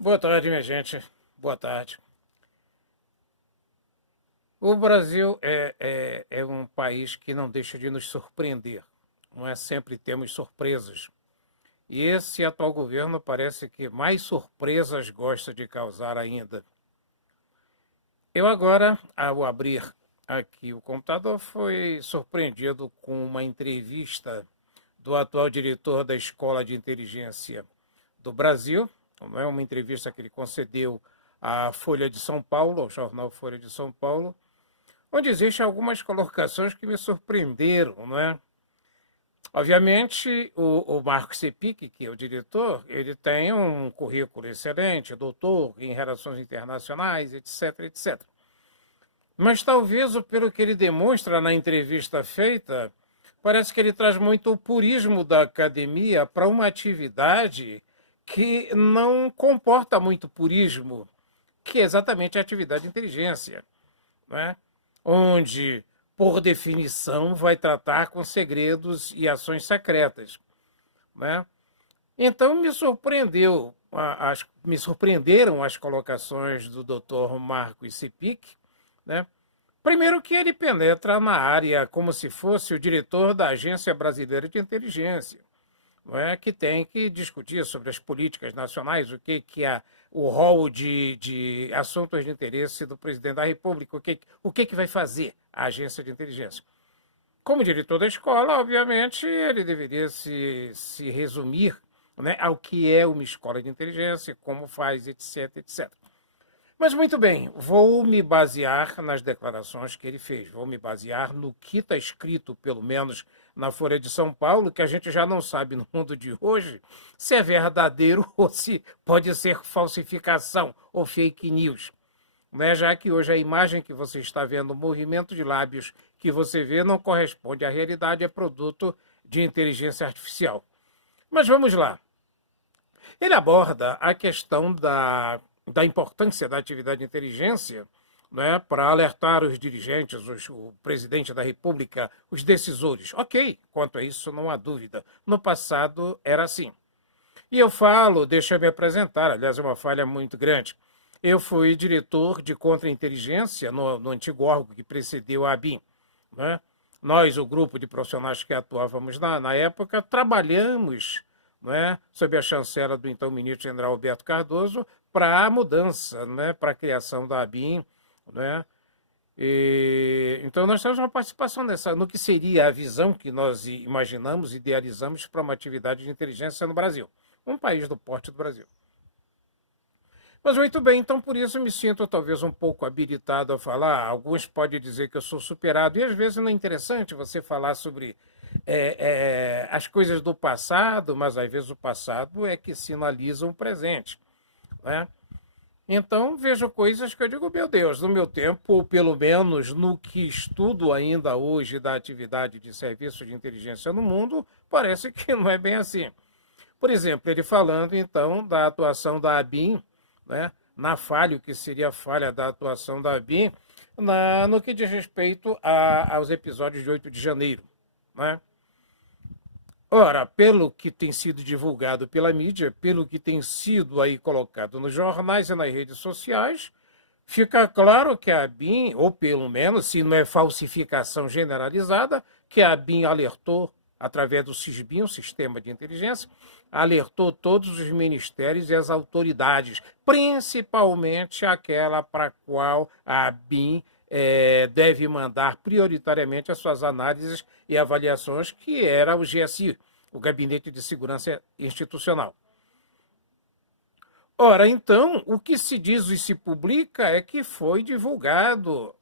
Boa tarde, minha gente. Boa tarde. O Brasil é um país que não deixa de nos surpreender. Não é sempre temos surpresas. E esse atual governo parece que mais surpresas gosta de causar ainda. Eu agora, ao abrir aqui o computador, fui surpreendido com uma entrevista do atual diretor da Escola de Inteligência do Brasil, não é uma entrevista que ele concedeu à Folha de São Paulo, ao jornal Folha de São Paulo, onde existem algumas colocações que me surpreenderam, não é? Obviamente, o Marco Sepic, que é o diretor, ele tem um currículo excelente, doutor em relações internacionais, etc, etc. Mas talvez, pelo que ele demonstra na entrevista feita, parece que ele traz muito o purismo da academia para uma atividade que não comporta muito purismo, que é exatamente a atividade de inteligência, né? Onde, por definição, vai tratar com segredos e ações secretas, né? Então me surpreenderam as colocações do Dr. Marcos Sepic, né? Primeiro que ele penetra na área como se fosse o diretor da Agência Brasileira de Inteligência, não é? Que tem que discutir sobre as políticas nacionais, o que é o rol de assuntos de interesse do presidente da República, o que vai fazer a agência de inteligência. Como diretor da escola, obviamente, ele deveria se resumir, né, ao que é uma escola de inteligência, como faz, etc, etc. Mas muito bem, vou me basear nas declarações que ele fez, vou me basear no que está escrito, pelo menos na Folha de São Paulo, que a gente já não sabe no mundo de hoje se é verdadeiro ou se pode ser falsificação ou fake news. Né? Já que hoje a imagem que você está vendo, o movimento de lábios que você vê, não corresponde à realidade, é produto de inteligência artificial. Mas vamos lá. Ele aborda a questão da importância da atividade de inteligência, né, para alertar os dirigentes, o presidente da República, os decisores. Ok, quanto a isso não há dúvida. No passado era assim. E eu falo, deixa eu me apresentar, aliás, é uma falha muito grande. Eu fui diretor de contra-inteligência no antigo órgão que precedeu a ABIN. Né? Nós, o grupo de profissionais que atuávamos na época, trabalhamos, né, sob a chancela do então ministro general Alberto Cardoso, para a mudança, né, para a criação da ABIN. Né? Então, nós temos uma participação no que seria a visão que nós imaginamos, idealizamos para uma atividade de inteligência no Brasil, um país do porte do Brasil. Mas muito bem, então por isso me sinto talvez um pouco habilitado a falar. Alguns podem dizer que eu sou superado, e às vezes não é interessante você falar sobre as coisas do passado, mas às vezes o passado é que sinaliza o presente. Né? Então vejo coisas que eu digo, meu Deus, no meu tempo, ou pelo menos no que estudo ainda hoje da atividade de serviço de inteligência no mundo, parece que não é bem assim. Por exemplo, ele falando então da atuação da ABIN, né, na falha, o que seria a falha da atuação da ABIN, no que diz respeito aos episódios de 8 de janeiro. Né? Ora, pelo que tem sido divulgado pela mídia, pelo que tem sido aí colocado nos jornais e nas redes sociais, fica claro que a ABIN, ou pelo menos, se não é falsificação generalizada, que a ABIN alertou através do SISBIN, o Sistema de Inteligência, alertou todos os ministérios e as autoridades, principalmente aquela para a qual a ABIN deve mandar prioritariamente as suas análises e avaliações, que era o GSI, o Gabinete de Segurança Institucional. Ora, então, o que se diz e se publica é que foi divulgado,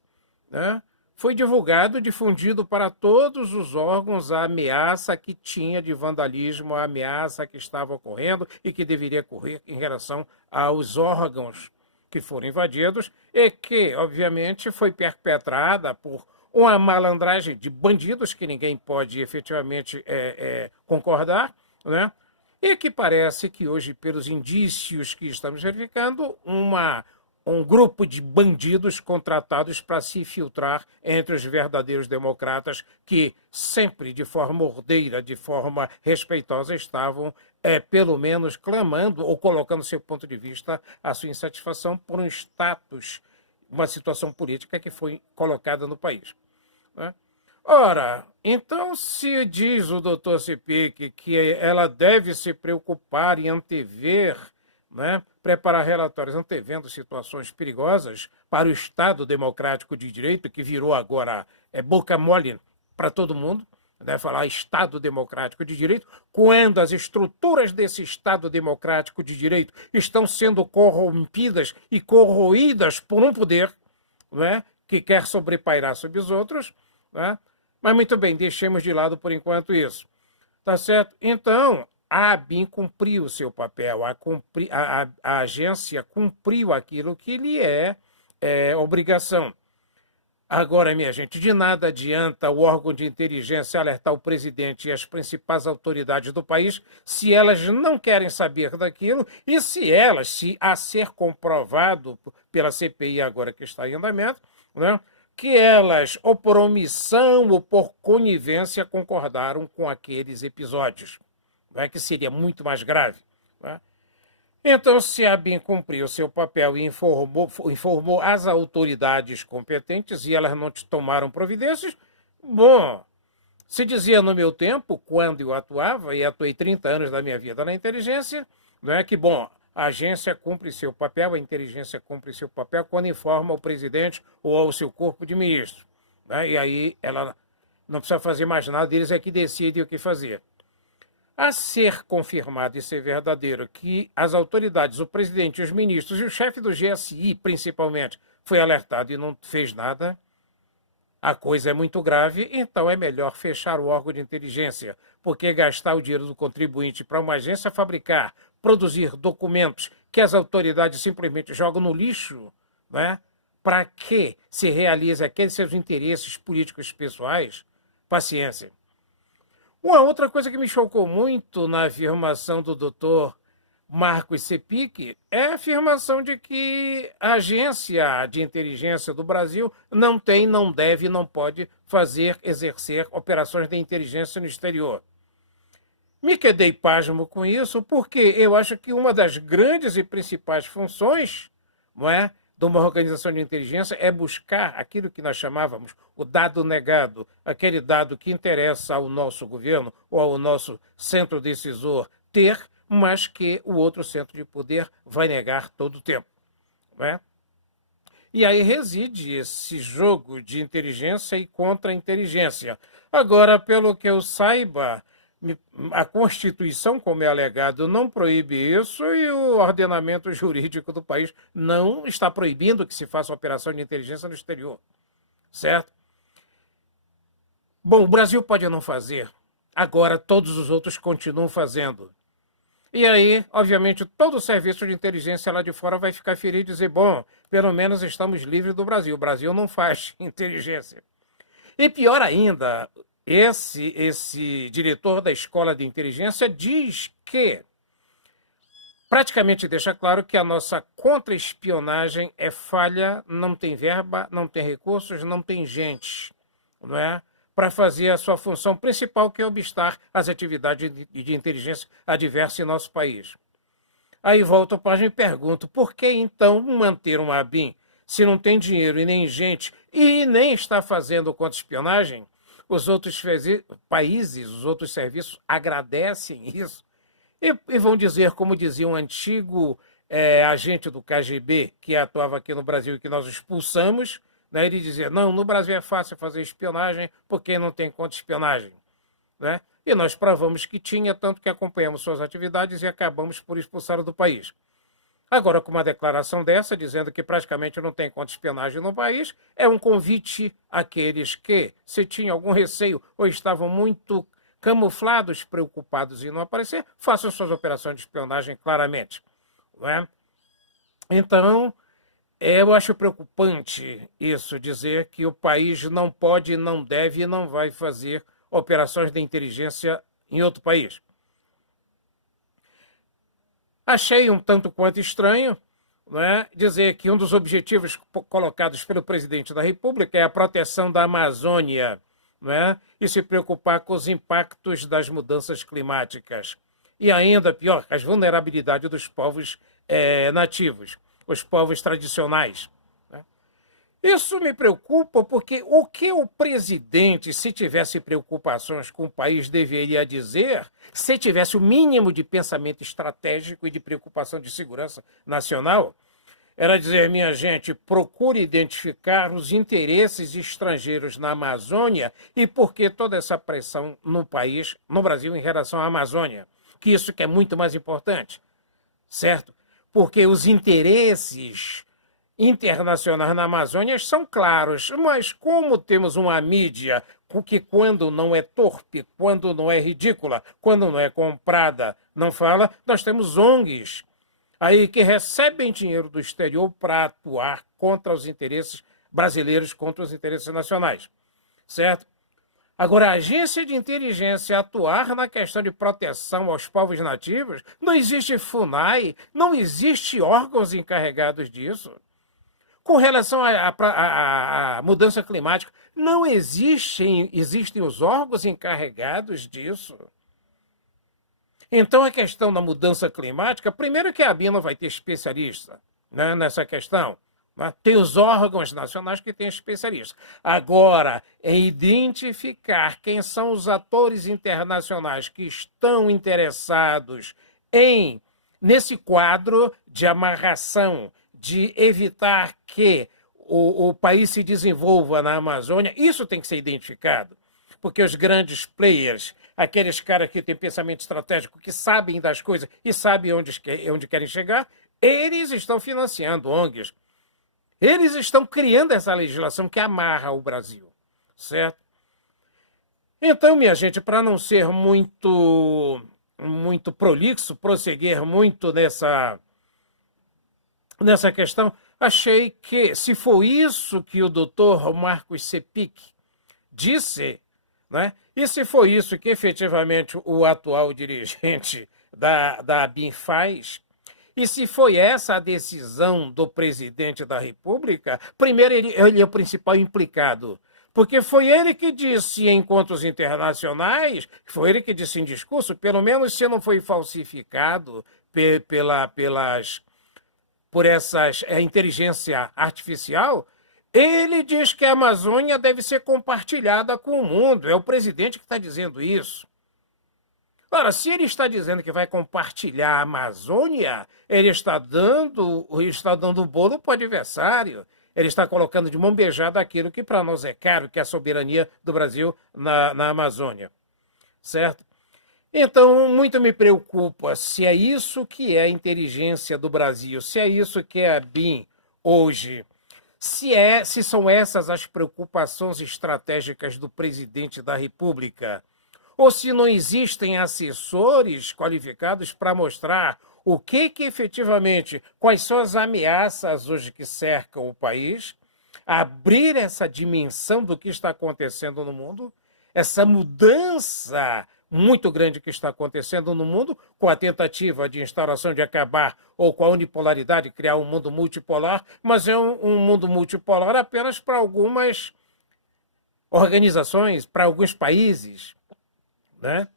né? Foi divulgado, difundido para todos os órgãos a ameaça que tinha de vandalismo, a ameaça que estava ocorrendo e que deveria ocorrer em relação aos órgãos que foram invadidos e que, obviamente, foi perpetrada por uma malandragem de bandidos que ninguém pode efetivamente concordar, né? E que parece que hoje, pelos indícios que estamos verificando, um grupo de bandidos contratados para se filtrar entre os verdadeiros democratas que sempre, de forma ordeira, de forma respeitosa, estavam pelo menos clamando ou colocando seu ponto de vista, a sua insatisfação por um status, uma situação política que foi colocada no país. Né? Ora, então se diz o doutor Cipic que ela deve se preocupar em antever, né, preparar relatórios antevendo situações perigosas para o Estado Democrático de Direito, que virou agora boca mole para todo mundo, né, falar Estado Democrático de Direito, quando as estruturas desse Estado Democrático de Direito estão sendo corrompidas e corroídas por um poder, né, que quer sobrepairar sobre os outros, né? Mas muito bem, deixemos de lado por enquanto isso. Tá certo? Então, a ABIN cumpriu o seu papel, a agência cumpriu aquilo que lhe é obrigação. Agora, minha gente, de nada adianta o órgão de inteligência alertar o presidente e as principais autoridades do país se elas não querem saber daquilo e se elas, se a ser comprovado pela CPI agora que está em andamento, né, que elas, ou por omissão ou por conivência, concordaram com aqueles episódios, né, que seria muito mais grave. Né? Então, se a ABIN cumpriu seu papel e informou as autoridades competentes e elas não tomaram providências, bom, se dizia no meu tempo, quando eu atuava, e atuei 30 anos da minha vida na inteligência, não é que, bom, a agência cumpre seu papel, a inteligência cumpre seu papel quando informa o presidente ou ao seu corpo de ministros. Né? E aí ela não precisa fazer mais nada, eles é que decidem o que fazer. A ser confirmado e ser verdadeiro que as autoridades, o presidente, os ministros e o chefe do GSI, principalmente, foi alertado e não fez nada, a coisa é muito grave, então é melhor fechar o órgão de inteligência, porque gastar o dinheiro do contribuinte para uma agência fabricar, produzir documentos que as autoridades simplesmente jogam no lixo, né? Para que se realize aqueles seus interesses políticos pessoais? Paciência. Uma outra coisa que me chocou muito na afirmação do doutor Marcos Cepic é a afirmação de que a agência de inteligência do Brasil não tem, não deve, não pode exercer operações de inteligência no exterior. Me quedei pasmo com isso, porque eu acho que uma das grandes e principais funções, não é, de uma organização de inteligência é buscar aquilo que nós chamávamos o dado negado, aquele dado que interessa ao nosso governo ou ao nosso centro decisor ter, mas que o outro centro de poder vai negar todo o tempo. Não é? E aí reside esse jogo de inteligência e contra-inteligência. Agora, pelo que eu saiba, a Constituição, como é alegado, não proíbe isso e o ordenamento jurídico do país não está proibindo que se faça operação de inteligência no exterior. Certo? Bom, o Brasil pode não fazer. Agora, todos os outros continuam fazendo. E aí, obviamente, todo o serviço de inteligência lá de fora vai ficar ferido e dizer, bom, pelo menos estamos livres do Brasil. O Brasil não faz inteligência. E pior ainda, esse diretor da escola de inteligência diz que praticamente deixa claro que a nossa contra-espionagem é falha, não tem verba, não tem recursos, não tem gente, não é? Para fazer a sua função principal, que é obstar as atividades de inteligência adversas em nosso país. Aí volto a página e pergunto, por que então manter uma ABIN se não tem dinheiro e nem gente e nem está fazendo contra-espionagem? Os outros países, os outros serviços agradecem isso e vão dizer, como dizia um antigo agente do KGB que atuava aqui no Brasil e que nós expulsamos, né, ele dizia, não, no Brasil é fácil fazer espionagem porque não tem contra-espionagem. Né? E nós provamos que tinha, tanto que acompanhamos suas atividades e acabamos por expulsá-lo do país. Agora, com uma declaração dessa, dizendo que praticamente não tem contra-espionagem no país, é um convite àqueles que, se tinham algum receio ou estavam muito camuflados, preocupados em não aparecer, façam suas operações de espionagem claramente. Não é? Então, eu acho preocupante isso, dizer que o país não pode, não deve e não vai fazer operações de inteligência em outro país. Achei um tanto quanto estranho, né, dizer que um dos objetivos colocados pelo presidente da República é a proteção da Amazônia, né, e se preocupar com os impactos das mudanças climáticas. e ainda pior, as vulnerabilidades dos povos nativos, os povos tradicionais. Isso me preocupa porque o que o presidente, se tivesse preocupações com o país, deveria dizer, se tivesse o mínimo de pensamento estratégico e de preocupação de segurança nacional, era dizer, minha gente, procure identificar os interesses estrangeiros na Amazônia e por que toda essa pressão no país, no Brasil, em relação à Amazônia. Que isso que é muito mais importante, certo? Porque os interesses internacionais na Amazônia são claros, mas como temos uma mídia que quando não é torpe, quando não é ridícula, quando não é comprada, não fala, nós temos ONGs aí que recebem dinheiro do exterior para atuar contra os interesses brasileiros, contra os interesses nacionais, certo? Agora, a agência de inteligência atuar na questão de proteção aos povos nativos, não existe FUNAI, não existe órgãos encarregados disso. Com relação à mudança climática, não existem os órgãos encarregados disso. Então, a questão da mudança climática, primeiro que a ABIN não vai ter especialista, né, nessa questão. Né? Tem os órgãos nacionais que têm especialistas. Agora, é identificar quem são os atores internacionais que estão interessados nesse quadro de amarração, de evitar que o país se desenvolva na Amazônia, isso tem que ser identificado. Porque os grandes players, aqueles caras que têm pensamento estratégico, que sabem das coisas e sabem onde querem chegar, eles estão financiando ONGs. Eles estão criando essa legislação que amarra o Brasil, certo? Então, minha gente, para não ser muito prolixo, prosseguir muito nessa questão, achei que, se for isso que o doutor Marcos Sepic disse, né, e se for isso que efetivamente o atual dirigente da ABIN faz, e se foi essa a decisão do presidente da República, primeiro ele é o principal implicado, porque foi ele que disse em encontros internacionais, foi ele que disse em discurso, pelo menos se não foi falsificado por essa inteligência artificial, ele diz que a Amazônia deve ser compartilhada com o mundo. É o presidente que está dizendo isso. Ora, se ele está dizendo que vai compartilhar a Amazônia, ele está dando o bolo para o adversário. Ele está colocando de mão beijada aquilo que para nós é caro, que é a soberania do Brasil na Amazônia. Certo? Então, muito me preocupa se é isso que é a inteligência do Brasil, se é isso que é a BIM hoje, se são essas as preocupações estratégicas do presidente da República, ou se não existem assessores qualificados para mostrar o que efetivamente, quais são as ameaças hoje que cercam o país, abrir essa dimensão do que está acontecendo no mundo, essa mudança muito grande que está acontecendo no mundo, com a tentativa de instauração de acabar, ou com a unipolaridade, criar um mundo multipolar, mas é um mundo multipolar apenas para algumas organizações, para alguns países, né?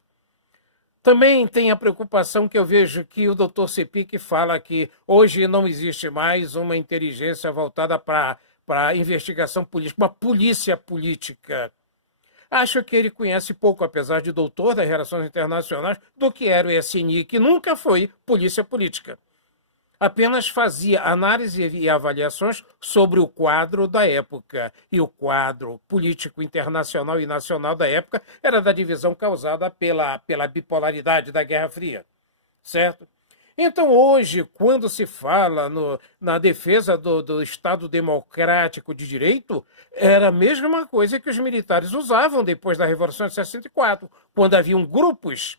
Também tem a preocupação que eu vejo que o Dr. Sepic fala que hoje não existe mais uma inteligência voltada para a investigação política, uma polícia política. Acho que ele conhece pouco, apesar de doutor das relações internacionais, do que era o SNI, que nunca foi polícia política. Apenas fazia análise e avaliações sobre o quadro da época. E o quadro político internacional e nacional da época era da divisão causada pela bipolaridade da Guerra Fria. Certo? Então, hoje, quando se fala na defesa do Estado democrático de direito, era a mesma coisa que os militares usavam depois da Revolução de 64, quando haviam grupos,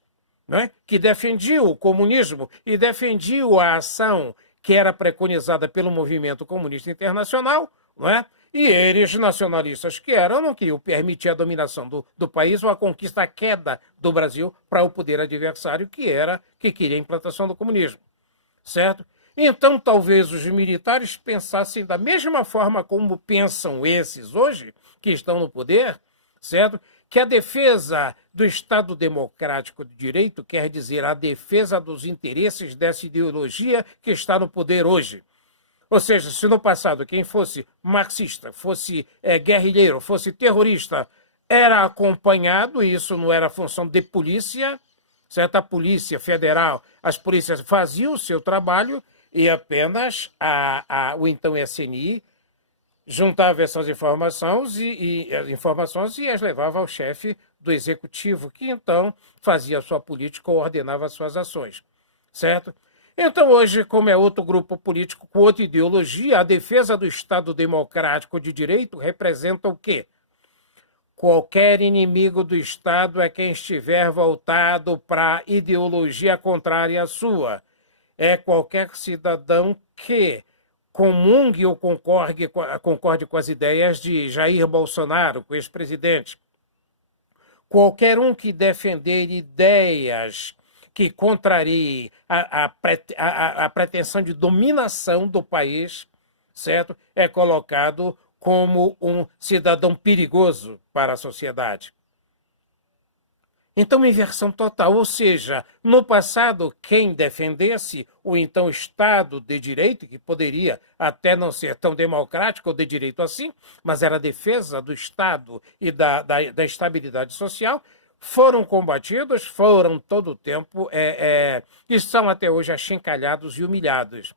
né, que defendiam o comunismo e defendiam a ação que era preconizada pelo movimento comunista internacional, não é? E eles, nacionalistas que eram, não queriam permitir a dominação do país ou a conquista, a queda do Brasil para o poder adversário, que queria a implantação do comunismo. Certo? Então, talvez os militares pensassem da mesma forma como pensam esses hoje, que estão no poder, certo? que a defesa do Estado Democrático de Direito quer dizer a defesa dos interesses dessa ideologia que está no poder hoje. Ou seja, se no passado quem fosse marxista, fosse guerrilheiro, fosse terrorista, era acompanhado, e isso não era função de polícia, certo? A Polícia Federal, as polícias faziam o seu trabalho e apenas o então SNI juntava essas informações e as levava ao chefe do executivo, que então fazia a sua política ou ordenava as suas ações, certo? Então hoje, como é outro grupo político com outra ideologia, a defesa do Estado Democrático de Direito representa o quê? Qualquer inimigo do Estado é quem estiver voltado para a ideologia contrária à sua. É qualquer cidadão que comungue ou concorde com as ideias de Jair Bolsonaro, com o ex-presidente. Qualquer um que defender ideias que contrariem a pretensão de dominação do país, certo? É colocado como um cidadão perigoso para a sociedade. Então, inversão total, ou seja, no passado, quem defendesse o então Estado de Direito, que poderia até não ser tão democrático ou de direito assim, mas era a defesa do Estado e da estabilidade social, foram combatidos, foram todo o tempo e são até hoje achincalhados e humilhados.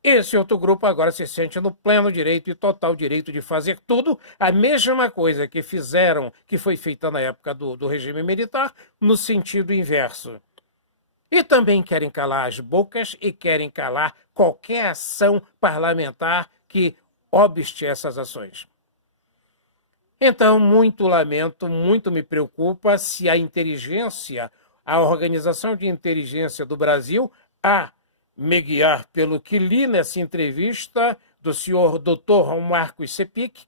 Esse outro grupo agora se sente no pleno direito e total direito de fazer tudo a mesma coisa que fizeram, que foi feita na época do regime militar, no sentido inverso. E também querem calar as bocas e querem calar qualquer ação parlamentar que obste essas ações. Então, muito lamento, muito me preocupa se a inteligência, a Organização de Inteligência do Brasil, me guiar pelo que li nessa entrevista do senhor Dr. Marcos Sepic,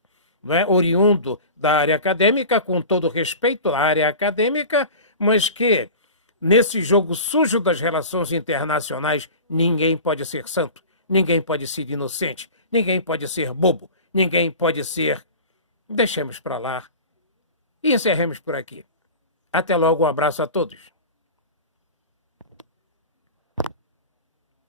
oriundo da área acadêmica, com todo respeito à área acadêmica, mas que, nesse jogo sujo das relações internacionais, ninguém pode ser santo, ninguém pode ser inocente, ninguém pode ser bobo, ninguém pode ser... Deixemos para lá e encerremos por aqui. Até logo, um abraço a todos.